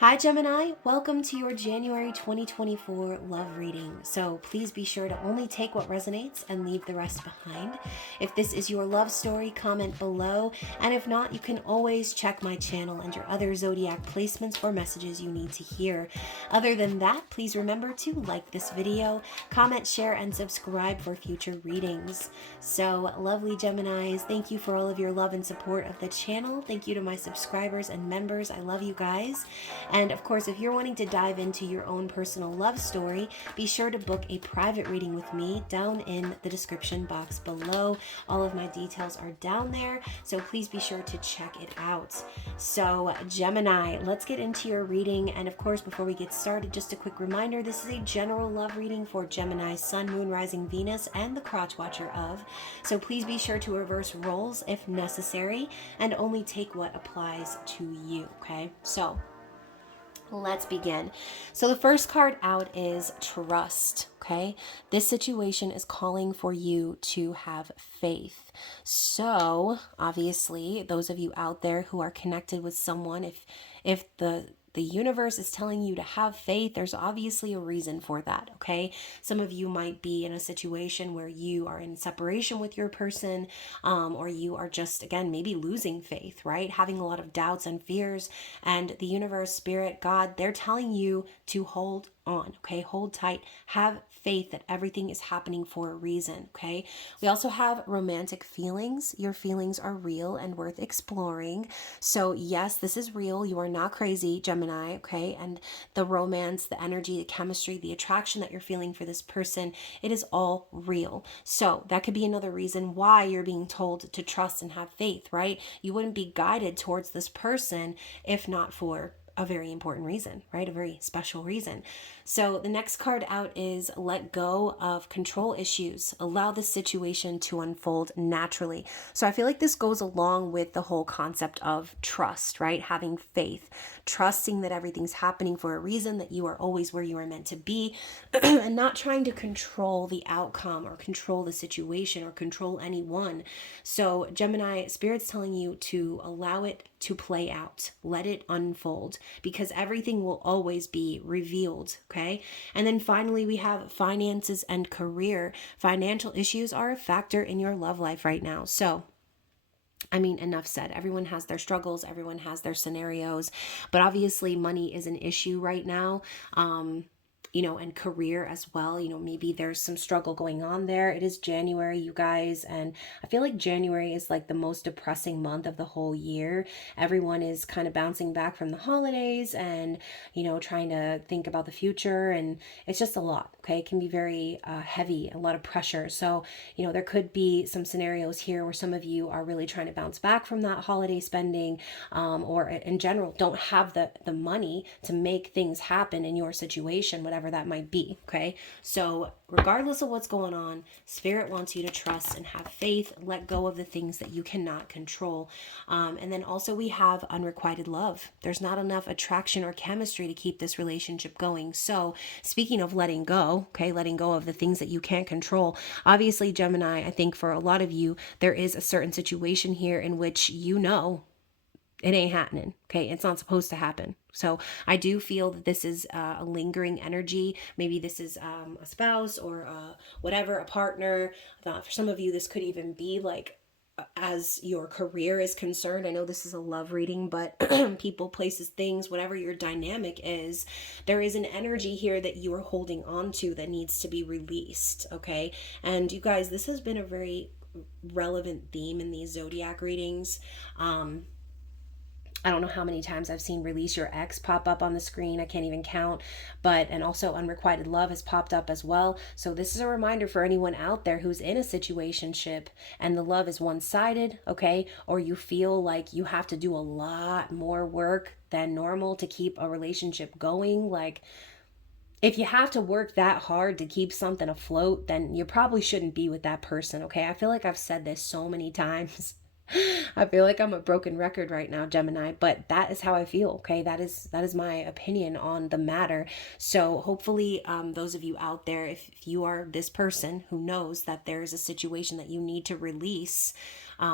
Hi Gemini, welcome to your January 2024 love reading. So please be sure to only take what resonates and leave the rest behind. If this is your love story, comment below. And if not, you can always check my channel and your other zodiac placements for messages you need to hear. Other than that, please remember to like this video, comment, share, and subscribe for future readings. So lovely Geminis, thank you for all of your love and support of the channel. Thank you to my subscribers and members. I love you guys. And of course, if you're wanting to dive into your own personal love story, be sure to book a private reading with me down in the description box below. All of my details are down there, so please be sure to check it out. So Gemini, let's get into your reading. And of course, before we get started, just a quick reminder, this is a general love reading for Gemini, Sun, Moon, Rising, Venus, and the crotch watcher of. So please be sure to reverse roles if necessary and only take what applies to you, okay? So let's begin. So the first card out is trust, okay? This situation is calling for you to have faith. So obviously, those of you out there who are connected with someone, if the universe is telling you to have faith, there's obviously a reason for that, okay? Some of you might be in a situation where you are in separation with your person, or you are just, again, maybe losing faith, right? Having a lot of doubts and fears, and the universe, spirit, God, they're telling you to hold on, okay? Hold tight, have faith that everything is happening for a reason, okay? We also have romantic feelings. Your feelings are real and worth exploring. So yes, this is real. You are not crazy, Gemini, okay? And the romance, the energy, the chemistry, the attraction that you're feeling for this person, it is all real. So that could be another reason why you're being told to trust and have faith, right? You wouldn't be guided towards this person if not for a very important reason, right? A very special reason. So the next card out is let go of control issues. Allow the situation to unfold naturally. So I feel like this goes along with the whole concept of trust, right? Having faith, trusting that everything's happening for a reason, that you are always where you are meant to be, and not trying to control the outcome or control the situation or control anyone. So Gemini, Spirit's telling you to allow it to play out. Let it unfold, because everything will always be revealed, okay? And then finally, we have finances and career. Financial issues are a factor in your love life right now. So I mean, enough said. Everyone has their struggles, everyone has their scenarios, but obviously money is an issue right now. And career as well. Maybe there's some struggle going on there. It is January, you guys, and I feel like January is like the most depressing month of the whole year. Everyone is kind of bouncing back from the holidays and, trying to think about the future, and it's just a lot, okay? It can be very heavy, a lot of pressure. So, there could be some scenarios here where some of you are really trying to bounce back from that holiday spending, or in general, don't have the money to make things happen in your situation, whatever that might be, okay? So regardless of what's going on, Spirit wants you to trust and have faith, let go of the things that you cannot control. And then also we have unrequited love. There's not enough attraction or chemistry to keep this relationship going. So speaking of letting go, okay, letting go of the things that you can't control, obviously Gemini, I think for a lot of you, there is a certain situation here in which it ain't happening. Okay. It's not supposed to happen. So I do feel that this is a lingering energy. Maybe this is a spouse or whatever, a partner. For some of you, this could even be like as your career is concerned. I know this is a love reading, but people, places, things, whatever your dynamic is, there is an energy here that you are holding on to that needs to be released. Okay. And you guys, this has been a very relevant theme in these zodiac readings. I don't know how many times I've seen release your ex pop up on the screen. I can't even count. And also unrequited love has popped up as well. So this is a reminder for anyone out there who's in a situationship and the love is one-sided, okay? Or you feel like you have to do a lot more work than normal to keep a relationship going. Like, if you have to work that hard to keep something afloat, then you probably shouldn't be with that person, okay? I feel like I've said this so many times. I feel like I'm a broken record right now, Gemini, but that is how I feel, okay? That is my opinion on the matter. So hopefully those of you out there, if you are this person who knows that there's a situation that you need to release,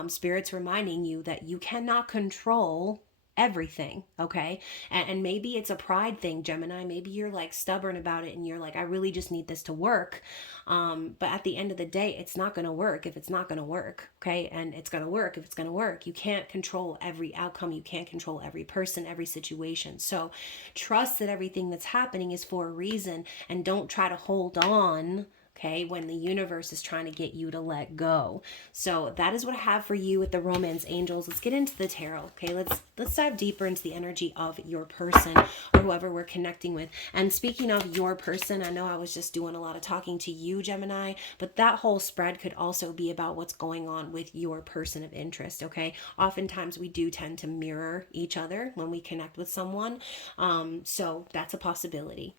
Spirit's reminding you that you cannot control everything, okay? And maybe it's a pride thing, Gemini. Maybe you're like stubborn about it and you're like, I really just need this to work. But at the end of the day, it's not going to work if it's not going to work, okay? And it's going to work if it's going to work. You can't control every outcome. You can't control every person, every situation. So trust that everything that's happening is for a reason, and don't try to hold on, okay, when the universe is trying to get you to let go. So that is what I have for you with the romance angels. Let's get into the tarot, okay? Let's dive deeper into the energy of your person or whoever we're connecting with. And speaking of your person, I know I was just doing a lot of talking to you, Gemini, but that whole spread could also be about what's going on with your person of interest, okay? Oftentimes we do tend to mirror each other when we connect with someone. So that's a possibility.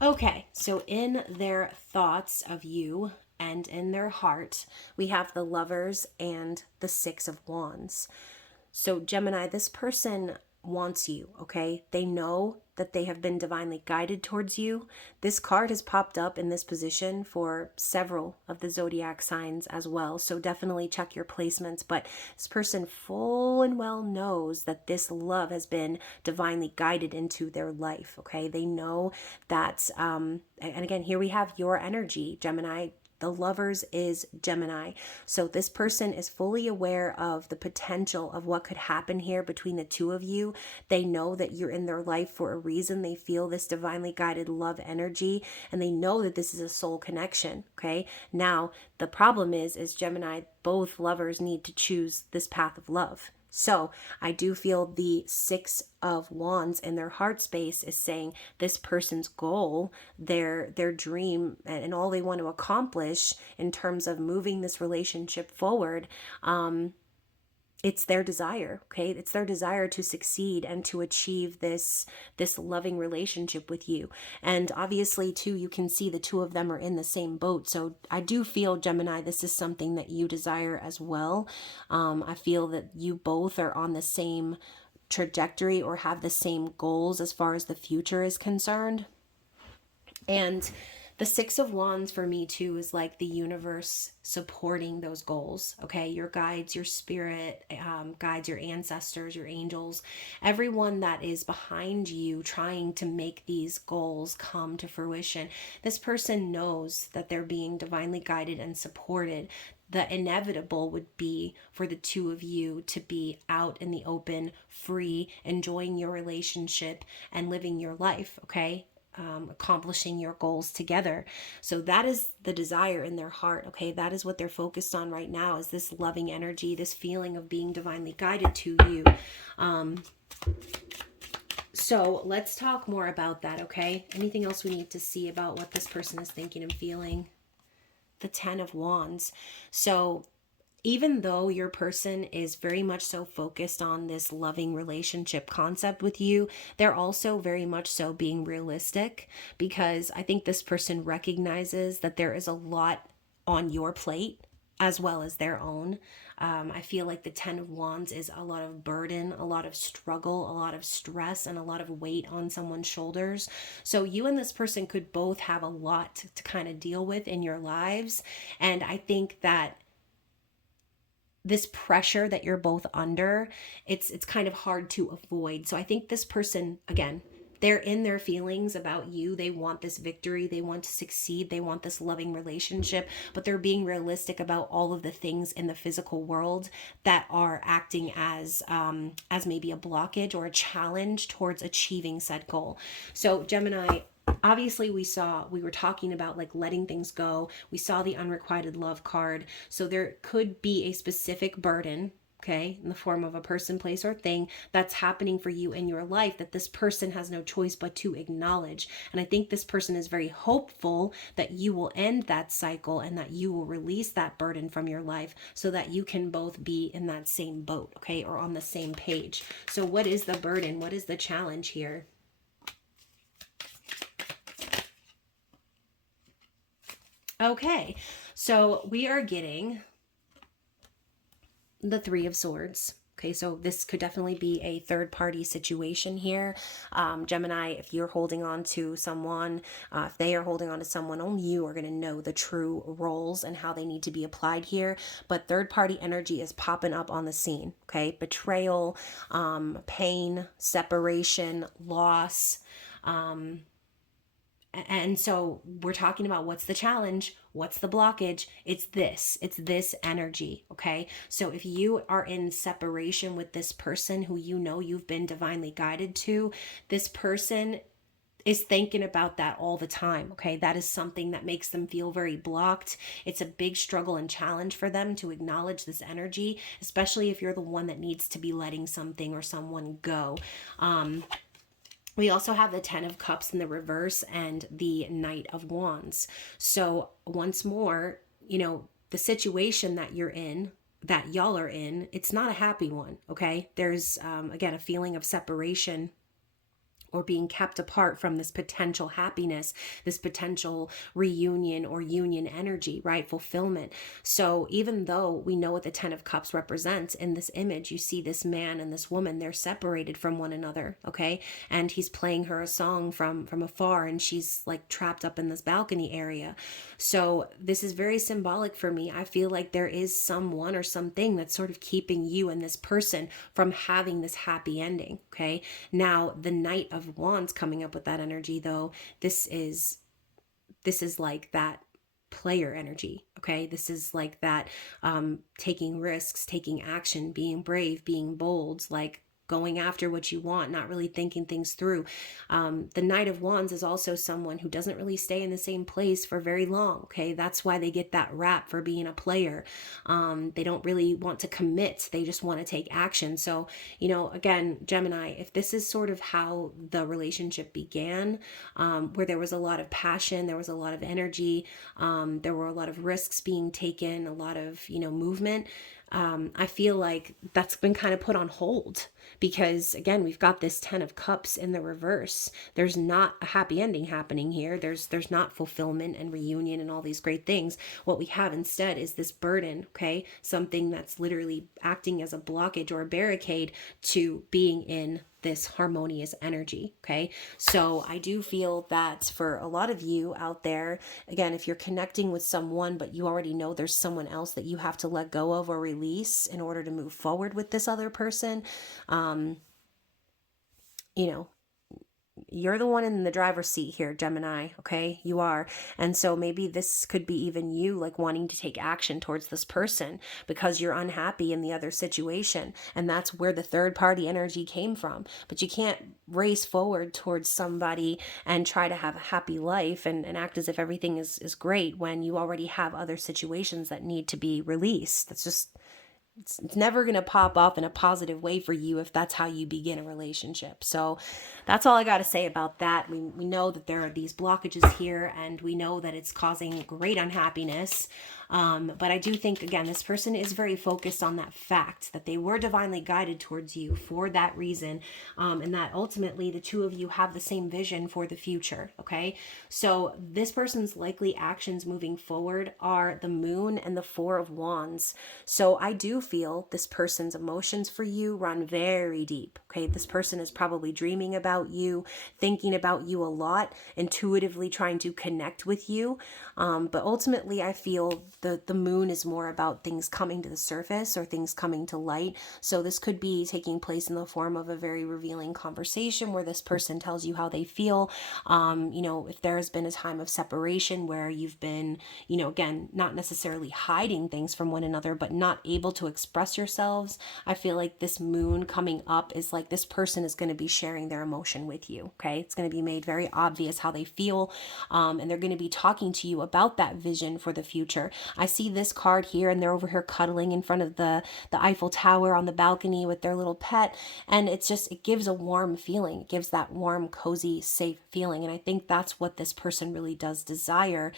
Okay, so in their thoughts of you and in their heart, we have the Lovers and the Six of Wands. So Gemini, this person wants you, okay? They know that they have been divinely guided towards you. This card has popped up in this position for several of the zodiac signs as well. So definitely check your placements. But this person full and well knows that this love has been divinely guided into their life, okay? They know that, and again, here we have your energy, Gemini. The Lovers is Gemini. So this person is fully aware of the potential of what could happen here between the two of you. They know that you're in their life for a reason. They feel this divinely guided love energy, and they know that this is a soul connection, okay? Now, the problem is Gemini, both lovers need to choose this path of love. So I do feel the Six of Wands in their heart space is saying this person's goal, their dream, and all they want to accomplish in terms of moving this relationship forward, it's their desire, okay? It's their desire to succeed and to achieve this loving relationship with you. And obviously, too, you can see the two of them are in the same boat. So I do feel, Gemini, this is something that you desire as well. I feel that you both are on the same trajectory or have the same goals as far as the future is concerned. And the Six of Wands for me too is like the universe supporting those goals, okay? Your guides, your spirit guides, your ancestors, your angels, everyone that is behind you trying to make these goals come to fruition. This person knows that they're being divinely guided and supported. The inevitable would be for the two of you to be out in the open, free, enjoying your relationship and living your life, okay? Accomplishing your goals together. So that is the desire in their heart, okay? That is what they're focused on right now, is this loving energy, this feeling of being divinely guided to you. So let's talk more about that, okay? Anything else we need to see about what this person is thinking and feeling? The Ten of Wands. So even though your person is very much so focused on this loving relationship concept with you, they're also very much so being realistic, because I think this person recognizes that there is a lot on your plate as well as their own. I feel like the Ten of Wands is a lot of burden, a lot of struggle, a lot of stress, and a lot of weight on someone's shoulders. So you and this person could both have a lot to kind of deal with in your lives. And I think that this pressure that you're both under, it's kind of hard to avoid. So I think this person, again, they're in their feelings about you. They want this victory. They want to succeed. They want this loving relationship, but they're being realistic about all of the things in the physical world that are acting as maybe a blockage or a challenge towards achieving said goal. So Gemini, obviously we were talking about like letting things go. We saw the unrequited love card. So there could be a specific burden, okay, in the form of a person, place, or thing that's happening for you in your life that this person has no choice but to acknowledge. And I think this person is very hopeful that you will end that cycle and that you will release that burden from your life so that you can both be in that same boat, okay, or on the same page. So what is the burden? What is the challenge here? Okay, so we are getting the Three of Swords. Okay, so this could definitely be a third party situation here. Gemini, if you're holding on to someone, if they are holding on to someone, only you are going to know the true roles and how they need to be applied here. But third party energy is popping up on the scene. Okay, betrayal, pain, separation, loss. And so we're talking about what's the challenge, what's the blockage. It's this energy. Okay, so if you are in separation with this person who you know you've been divinely guided to, this person is thinking about that all the time. Okay, that is something that makes them feel very blocked. It's a big struggle and challenge for them to acknowledge this energy, especially if you're the one that needs to be letting something or someone go. We also have the 10 of Cups in the reverse and the Knight of Wands. So once more, the situation that you're in, that y'all are in, it's not a happy one, okay? There's, again, a feeling of separation or being kept apart from this potential happiness, this potential reunion or union energy, right? Fulfillment. So even though we know what the 10 of Cups represents in this image, you see this man and this woman, they're separated from one another, okay? And he's playing her a song from afar, and she's like trapped up in this balcony area. So this is very symbolic for me. I feel like there is someone or something that's sort of keeping you and this person from having this happy ending, okay? Now, the Knight of Wands coming up with that energy, though, this is like that player energy. Okay, this is like that taking risks, taking action, being brave, being bold, like going after what you want, not really thinking things through. The Knight of Wands is also someone who doesn't really stay in the same place for very long. Okay, that's why they get that rap for being a player. They don't really want to commit. They just want to take action. So, again, Gemini, if this is sort of how the relationship began, where there was a lot of passion, there was a lot of energy, there were a lot of risks being taken, a lot of, movement, I feel like that's been kind of put on hold because, again, we've got this 10 of Cups in the reverse. There's not a happy ending happening here. There's not fulfillment and reunion and all these great things. What we have instead is this burden, okay? Something that's literally acting as a blockage or a barricade to being in this harmonious energy, okay? So I do feel that for a lot of you out there, again, if you're connecting with someone, but you already know there's someone else that you have to let go of or release in order to move forward with this other person, you're the one in the driver's seat here, Gemini, okay? You are. And so maybe this could be even you like wanting to take action towards this person because you're unhappy in the other situation. And that's where the third party energy came from. But you can't race forward towards somebody and try to have a happy life and act as if everything is great when you already have other situations that need to be released. That's just... It's never going to pop off in a positive way for you if that's how you begin a relationship. So that's all I got to say about that. We know that there are these blockages here, and we know that it's causing great unhappiness. But I do think, again, this person is very focused on that fact that they were divinely guided towards you for that reason, and that ultimately the two of you have the same vision for the future, okay? So this person's likely actions moving forward are the Moon and the Four of Wands. So I do feel this person's emotions for you run very deep, okay? This person is probably dreaming about you, thinking about you a lot, intuitively trying to connect with you, but ultimately I feel the Moon is more about things coming to the surface or things coming to light. So this could be taking place in the form of a very revealing conversation where this person tells you how they feel. If there has been a time of separation where you've been, again, not necessarily hiding things from one another, but not able to express yourselves, I feel like this Moon coming up is like this person is going to be sharing their emotion with you, okay? It's going to be made very obvious how they feel, and they're going to be talking to you about that vision for the future. I see this card here, and they're over here cuddling in front of the Eiffel Tower on the balcony with their little pet, and it gives a warm feeling. It gives that warm, cozy, safe feeling, and I think that's what this person really does desire,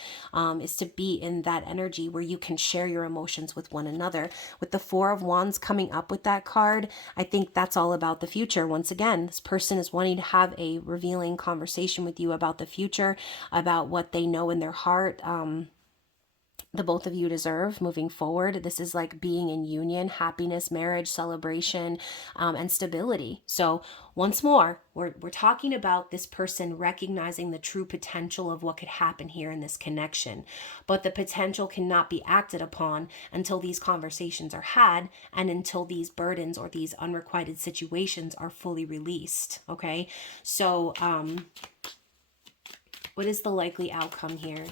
is to be in that energy where you can share your emotions with one another. With the Four of Wands coming up with that card, I think that's all about the future. Once again, this person is wanting to have a revealing conversation with you about the future, about what they know in their heart, the both of you deserve moving forward. This is like being in union, happiness, marriage, celebration, and stability. So once more, we're talking about this person recognizing the true potential of what could happen here in this connection. But the potential cannot be acted upon until these conversations are had and until these burdens or these unrequited situations are fully released. Okay. So, what is the likely outcome here?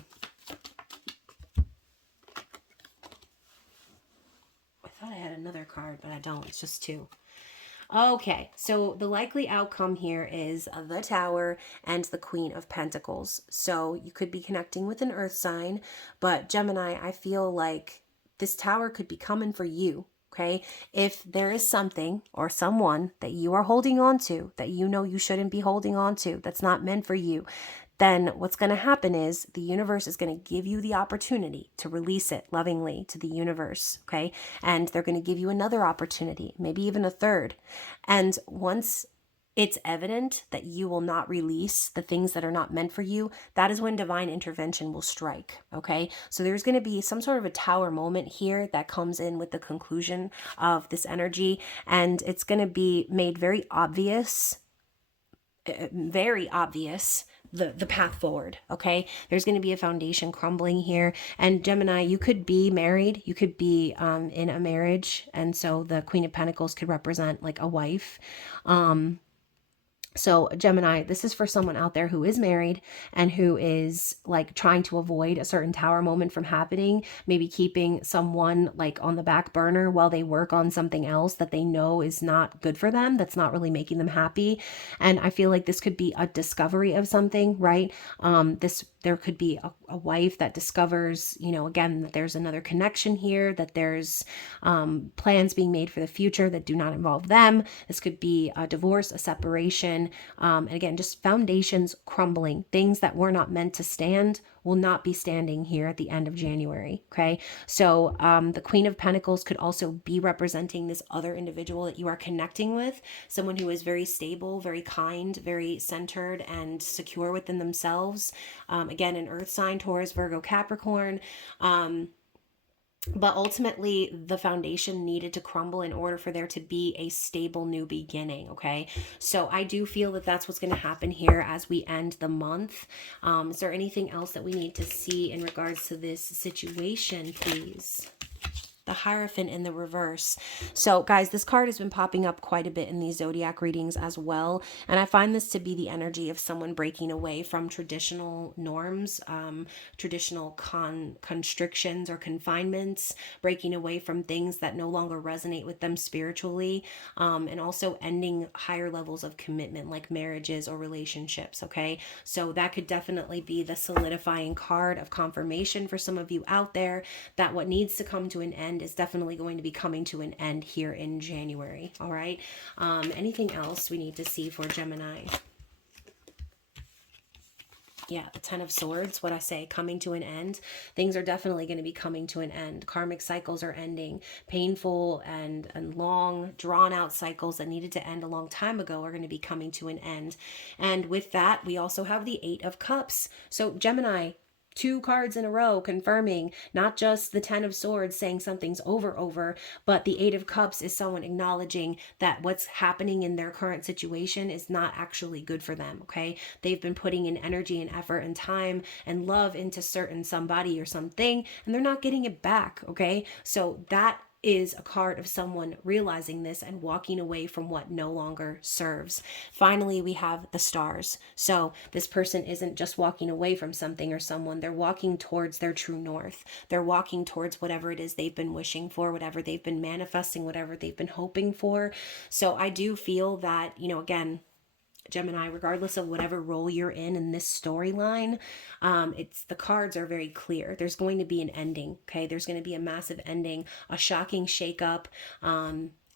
I thought I had another card, but I don't. It's just two. Okay, so the likely outcome here is the Tower and the Queen of Pentacles. So you could be connecting with an earth sign, but Gemini, I feel like this Tower could be coming for you. Okay, if there is something or someone that you are holding on to that you know you shouldn't be holding on to, that's not meant for you, then what's going to happen is the universe is going to give you the opportunity to release it lovingly to the universe, okay? And they're going to give you another opportunity, maybe even a third. And once it's evident that you will not release the things that are not meant for you, that is when divine intervention will strike, okay? So there's going to be some sort of a Tower moment here that comes in with the conclusion of this energy, and it's going to be made very obvious the path forward. Okay, there's going to be a foundation crumbling here. And Gemini, you could be married, you could be in a marriage, and so the Queen of Pentacles could represent like a wife. So Gemini, this is for someone out there who is married and who is like trying to avoid a certain Tower moment from happening, maybe keeping someone like on the back burner while they work on something else that they know is not good for them, that's not really making them happy. And I feel like this could be a discovery of something, right? There could be a wife that discovers, again, that there's another connection here, that there's plans being made for the future that do not involve them. This could be a divorce, a separation, and again, just foundations crumbling. Things that were not meant to stand will not be standing here at the end of January. Okay. So the Queen of Pentacles could also be representing this other individual that you are connecting with, someone who is very stable, very kind, very centered and secure within themselves. Again, an earth sign, Taurus, Virgo, Capricorn. But ultimately, the foundation needed to crumble in order for there to be a stable new beginning, okay? So I do feel that that's what's going to happen here as we end the month. Is there anything else that we need to see in regards to this situation, please? The Hierophant in the reverse. So guys, this card has been popping up quite a bit in these zodiac readings as well, and I find this to be the energy of someone breaking away from traditional norms, traditional constrictions or confinements, breaking away from things that no longer resonate with them spiritually, and also ending higher levels of commitment like marriages or relationships. Okay, so that could definitely be the solidifying card of confirmation for some of you out there that what needs to come to an end is definitely going to be coming to an end here in January. All right. Anything else we need to see for Gemini? Yeah, the Ten of Swords, what I say, coming to an end. Things are definitely going to be coming to an end. Karmic cycles are ending. Painful and long, drawn-out cycles that needed to end a long time ago are going to be coming to an end. And with that, we also have the Eight of Cups. So Gemini, 2 cards in a row confirming not just the Ten of Swords saying something's over, but the Eight of Cups is someone acknowledging that what's happening in their current situation is not actually good for them, okay? They've been putting in energy and effort and time and love into certain somebody or something, and they're not getting it back, okay? So that is a card of someone realizing this and walking away from what no longer serves. Finally, we have the stars. So this person isn't just walking away from something or someone, they're walking towards their true north. They're walking towards whatever it is they've been wishing for, whatever they've been manifesting, whatever they've been hoping for. So I do feel that, again, Gemini, regardless of whatever role you're in this storyline, the cards are very clear. There's going to be an ending, okay? There's going to be a massive ending, a shocking shakeup,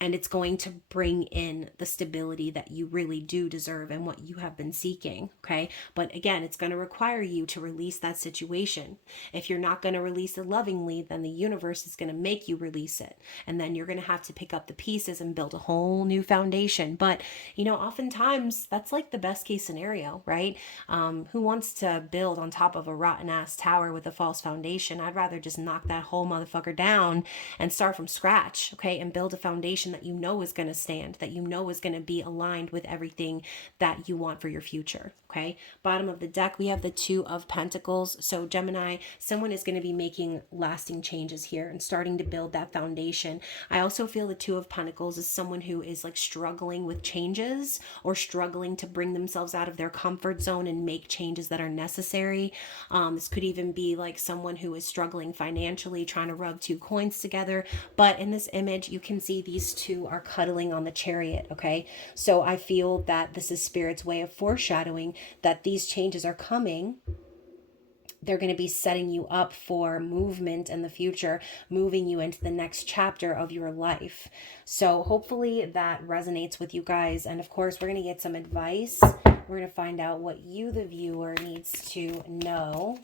And it's going to bring in the stability that you really do deserve and what you have been seeking, okay? But again, it's going to require you to release that situation. If you're not going to release it lovingly, then the universe is going to make you release it. And then you're going to have to pick up the pieces and build a whole new foundation. But, oftentimes that's like the best case scenario, right? Who wants to build on top of a rotten ass tower with a false foundation? I'd rather just knock that whole motherfucker down and start from scratch, okay? And build a foundation that is going to stand, that is going to be aligned with everything that you want for your future, okay? Bottom of the deck, we have the Two of Pentacles. So Gemini, someone is going to be making lasting changes here and starting to build that foundation. I also feel the Two of Pentacles is someone who is like struggling with changes or struggling to bring themselves out of their comfort zone and make changes that are necessary. This could even be like someone who is struggling financially, trying to rub two coins together. But in this image, you can see these two are cuddling on the Chariot, okay? So I feel that this is Spirit's way of foreshadowing that these changes are coming. They're going to be setting you up for movement in the future, moving you into the next chapter of your life. So hopefully that resonates with you guys. And of course, we're going to get some advice. We're going to find out what you, the viewer, needs to know.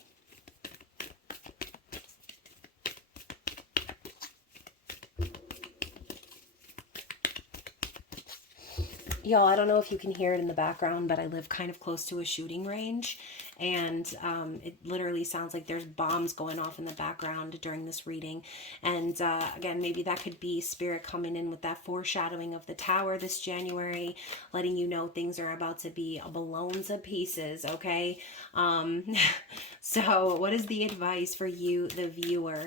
Y'all, I don't know if you can hear it in the background, but I live kind of close to a shooting range, and it literally sounds like there's bombs going off in the background during this reading. And again, maybe that could be Spirit coming in with that foreshadowing of the Tower this January, letting you know things are about to be blown to pieces, okay? So what is the advice for you, the viewer?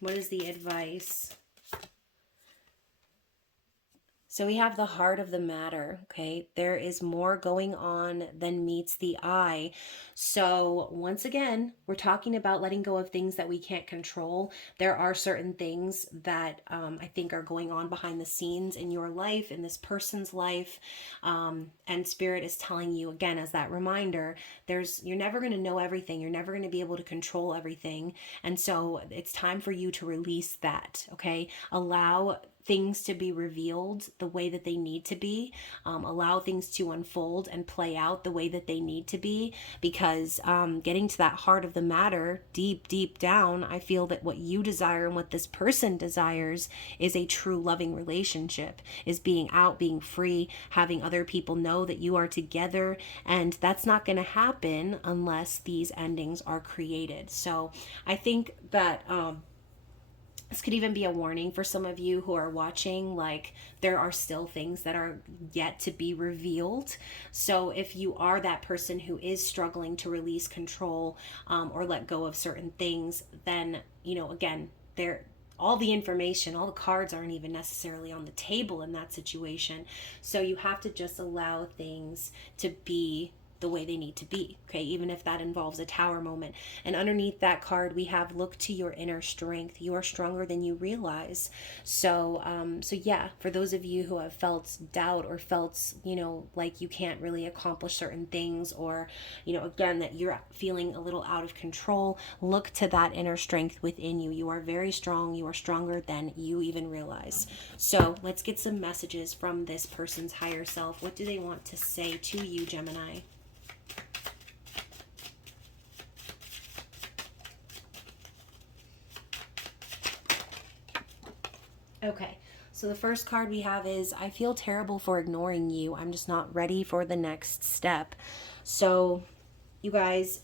What is the advice? So we have the heart of the matter, okay? There is more going on than meets the eye. So once again, we're talking about letting go of things that we can't control. There are certain things that I think are going on behind the scenes in your life, in this person's life. And Spirit is telling you, again, as that reminder, you're never going to know everything. You're never going to be able to control everything. And so it's time for you to release that, okay? Allow things to be revealed the way that they need to be. Allow things to unfold and play out the way that they need to be, because getting to that heart of the matter, deep down, I feel that what you desire and what this person desires is a true loving relationship, is being out, being free, having other people know that you are together. And that's not going to happen unless these endings are created. So I think that this could even be a warning for some of you who are watching, like there are still things that are yet to be revealed. So if you are that person who is struggling to release control or let go of certain things, then, again, all the information, all the cards aren't even necessarily on the table in that situation. So you have to just allow things to be the way they need to be, okay? Even if that involves a tower moment. And underneath that card, we have look to your inner strength. You are stronger than you realize. So yeah, for those of you who have felt doubt or felt, like you can't really accomplish certain things, or, again, that you're feeling a little out of control, look to that inner strength within you. You are very strong. You are stronger than you even realize. So let's get some messages from this person's higher self. What do they want to say to you, Gemini? Okay, so the first card we have is, I feel terrible for ignoring you. I'm just not ready for the next step. So, you guys,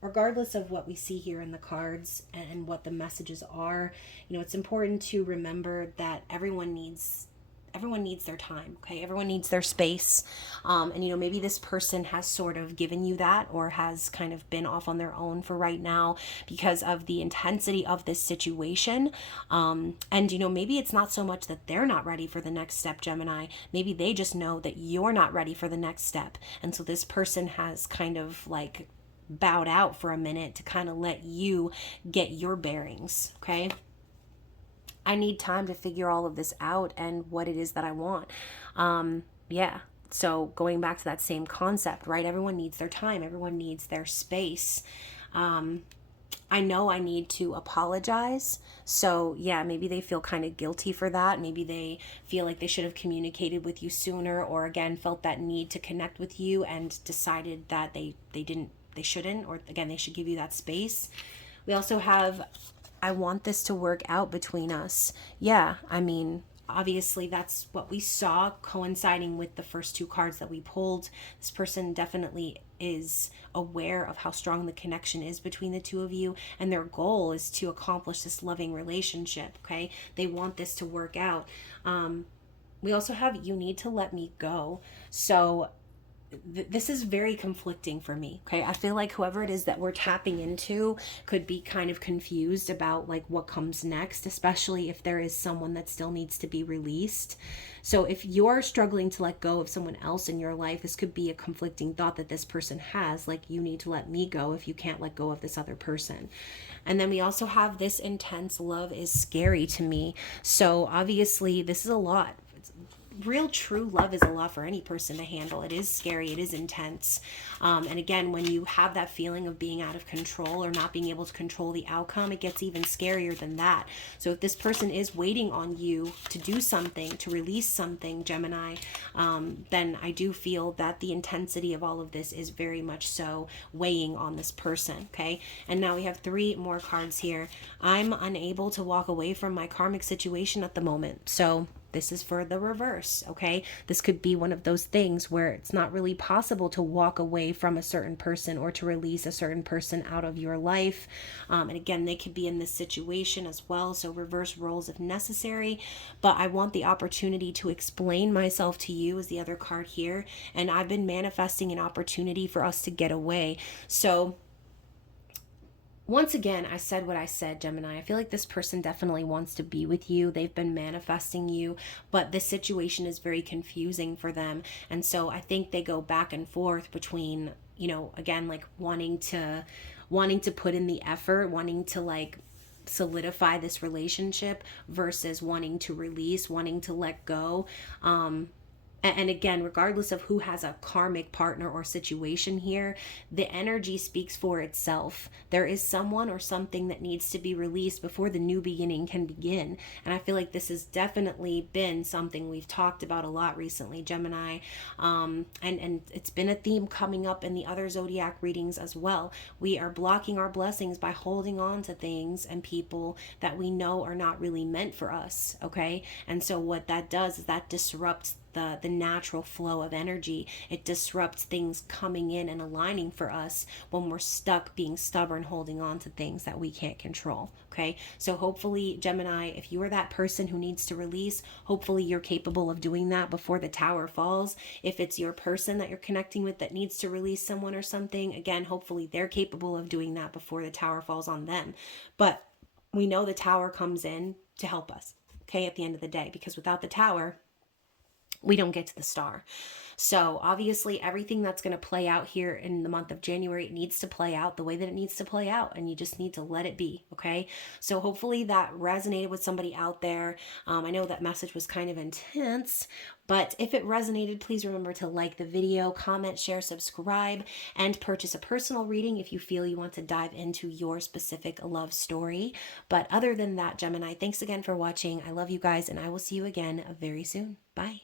regardless of what we see here in the cards and what the messages are, it's important to remember that everyone needs their time, okay? Everyone needs their space. And maybe this person has sort of given you that, or has kind of been off on their own for right now because of the intensity of this situation. And maybe it's not so much that they're not ready for the next step, Gemini. Maybe they just know that you're not ready for the next step. And so this person has kind of like bowed out for a minute to kind of let you get your bearings, okay? I need time to figure all of this out and what it is that I want. Yeah. So going back to that same concept, right? Everyone needs their time. Everyone needs their space. I know I need to apologize. So, yeah, maybe they feel kind of guilty for that. Maybe they feel like they should have communicated with you sooner, or again, felt that need to connect with you and decided that they didn't, they shouldn't, or again, they should give you that space. We also have, I want this to work out between us. Yeah, I mean, obviously that's what we saw coinciding with the first two cards that we pulled. This person definitely is aware of how strong the connection is between the two of you, and their goal is to accomplish this loving relationship. Okay, they want this to work out. We also have, you need to let me go. So this is very conflicting for me. Okay, I feel like whoever it is that we're tapping into could be kind of confused about like what comes next, especially if there is someone that still needs to be released. So if you're struggling to let go of someone else in your life, this could be a conflicting thought that this person has, like, you need to let me go if you can't let go of this other person. And then we also have, this intense love is scary to me. So obviously this is a lot. Real true love is a lot for any person to handle. It is scary, it is intense, and again, when you have that feeling of being out of control or not being able to control the outcome, it gets even scarier than that. So if this person is waiting on you to do something, to release something, Gemini, then I do feel that the intensity of all of this is very much so weighing on this person. Okay, and now we have three more cards here. I'm unable to walk away from my karmic situation at the moment. So this is for the reverse. Okay, this could be one of those things where it's not really possible to walk away from a certain person or to release a certain person out of your life. And again, they could be in this situation as well, so reverse roles if necessary. But I want the opportunity to explain myself to you, is the other card here, and I've been manifesting an opportunity for us to get away. So once again, I said what I said, Gemini. I feel like this person definitely wants to be with you. They've been manifesting you, but this situation is very confusing for them. And so I think they go back and forth between, again, like wanting to put in the effort, wanting to like solidify this relationship versus wanting to release, wanting to let go. And again, regardless of who has a karmic partner or situation here, the energy speaks for itself. There is someone or something that needs to be released before the new beginning can begin. And I feel like this has definitely been something we've talked about a lot recently, Gemini. And it's been a theme coming up in the other zodiac readings as well. We are blocking our blessings by holding on to things and people that we know are not really meant for us. Okay. And so what that does is that disrupts the natural flow of energy. It disrupts things coming in and aligning for us when we're stuck being stubborn, holding on to things that we can't control. Okay, so hopefully, Gemini, if you are that person who needs to release, hopefully you're capable of doing that before the tower falls. If it's your person that you're connecting with that needs to release someone or something, again, hopefully they're capable of doing that before the tower falls on them. But we know the tower comes in to help us, okay, at the end of the day, because without the tower, we don't get to the star. So obviously everything that's going to play out here in the month of January, it needs to play out the way that it needs to play out, and you just need to let it be. Okay, so hopefully that resonated with somebody out there. I know that message was kind of intense, but if it resonated, please remember to like the video, comment, share, subscribe, and purchase a personal reading if you feel you want to dive into your specific love story. But other than that, Gemini, thanks again for watching. I love you guys, and I will see you again very soon. Bye.